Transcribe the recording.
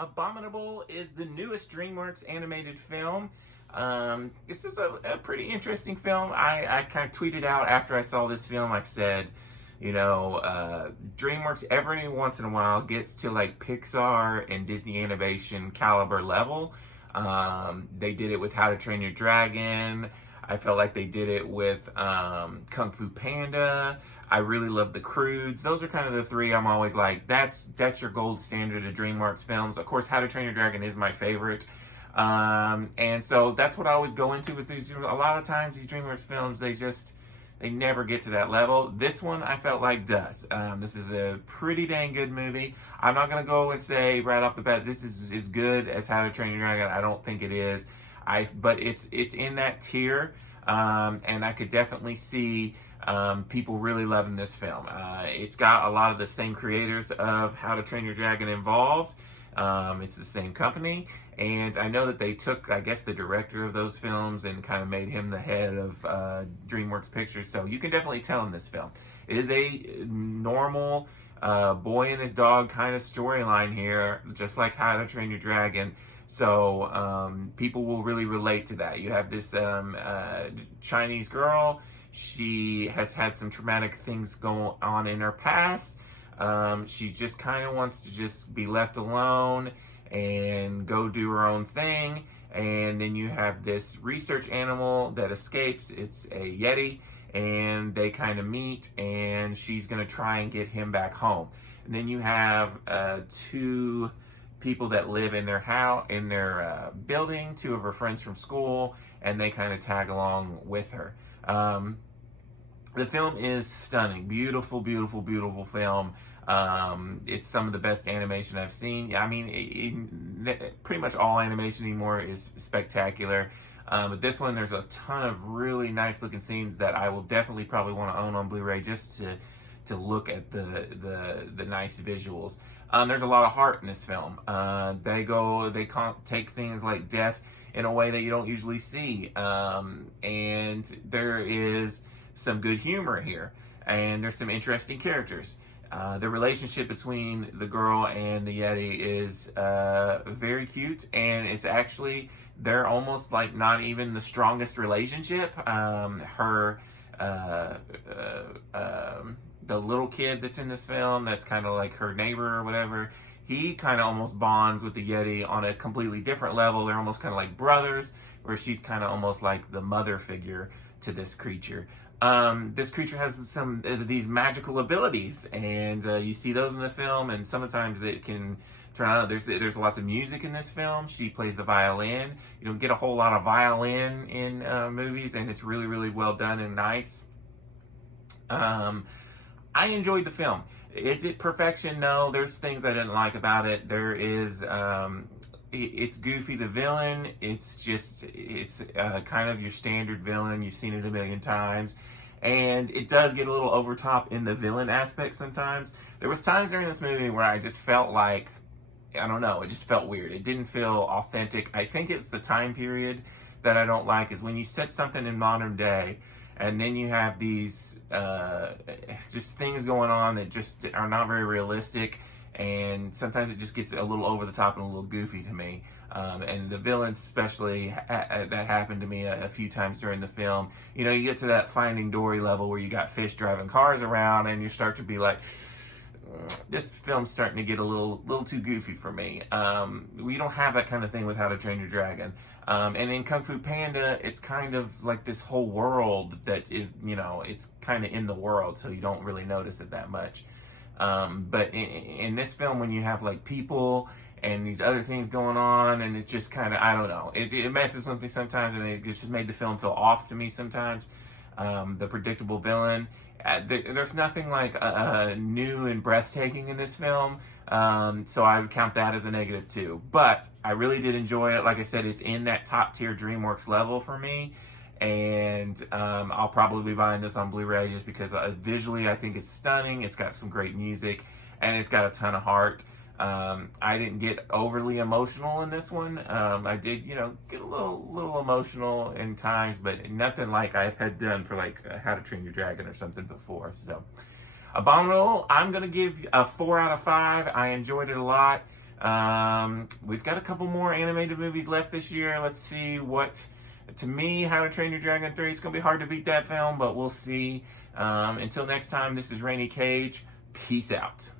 Abominable is the newest Dreamworks animated film. This is a pretty interesting film. I kind of tweeted out after I saw this film, I said, Dreamworks every once in a while gets to like Pixar and Disney animation caliber level. They did it with How to Train Your Dragon. I felt like they did it with Kung Fu Panda. I really love the Croods. Those are kind of the three I'm always like, that's your gold standard of DreamWorks films. Of course, How to Train Your Dragon is my favorite. And so that's what I always go into with these. A lot of times these DreamWorks films, they never get to that level. This one I felt like does. This is a pretty dang good movie. I'm not going to go and say right off the bat, this is as good as How to Train Your Dragon. I don't think it is. But it's in that tier. And I could definitely see people really loving this film. It's got a lot of the same creators of How to Train Your Dragon involved. It's the same company, and I know that they took, I guess, the director of those films and kind of made him the head of DreamWorks Pictures, so you can definitely tell in this film. It is a normal boy and his dog kind of storyline here, just like How to Train Your Dragon. So people will really relate to that. You have this Chinese girl. She has had some traumatic things go on in her past. She just kind of wants to just be left alone and go do her own thing. And then you have this research animal that escapes. It's a Yeti, and they kind of meet, and she's going to try and get him back home. And then you have two people that live in their house, in their building, two of her friends from school, and they kind of tag along with her. The film is stunning. Beautiful, beautiful, beautiful film. It's some of the best animation I've seen. I mean, pretty much all animation anymore is spectacular. But this one, there's a ton of really nice looking scenes that I will definitely probably want to own on Blu-ray just to look at the nice visuals. There's a lot of heart in this film. They can't take things like death in a way that you don't usually see. And there is some good humor here, and there's some interesting characters. The relationship between the girl and the Yeti is very cute, and it's actually, they're almost like not even the strongest relationship. The little kid that's in this film, that's kind of like her neighbor or whatever, he kind of almost bonds with the Yeti on a completely different level. They're almost kind of like brothers, where she's kind of almost like the mother figure to this creature. This creature has some these magical abilities, and you see those in the film, and sometimes it can turn out. There's lots of music in this film. She plays the violin. You don't get a whole lot of violin in movies, and it's really, really well done and nice. I enjoyed the film. Is it perfection? No. There's things I didn't like about it. There is, it's goofy, the villain. It's kind of your standard villain. You've seen it a million times. And it does get a little over top in the villain aspect sometimes. There was times during this movie where I just felt like, I don't know, it just felt weird. It didn't feel authentic. I think it's the time period that I don't like, is when you set something in modern day, and then you have these just things going on that just are not very realistic, and sometimes it just gets a little over the top and a little goofy to me. And the villains especially, that happened to me a few times during the film. You know, you get to that Finding Dory level where you got fish driving cars around, and you start to be like, this film's starting to get a little too goofy for me. We don't have that kind of thing with How to Train Your Dragon. And in Kung Fu Panda, it's kind of like this whole world that is, it's kind of in the world, so you don't really notice it that much. But in this film, when you have like people and these other things going on, and it's just kind of, I don't know, it messes with me sometimes, and it just made the film feel off to me sometimes. The predictable villain. There's nothing like new and breathtaking in this film, so I would count that as a negative too. But I really did enjoy it. Like I said, it's in that top tier DreamWorks level for me, and I'll probably be buying this on Blu-ray just because visually I think it's stunning. It's got some great music, and it's got a ton of heart. I didn't get overly emotional in this one. I did, get a little emotional in times, but nothing like I had done for like How to Train Your Dragon or something before. So, Abominable, I'm going to give a 4 out of 5. I enjoyed it a lot. We've got a couple more animated movies left this year. Let's see what. To me, How to Train Your Dragon 3, it's going to be hard to beat that film, but we'll see. Until next time, this is Rainy Cage. Peace out.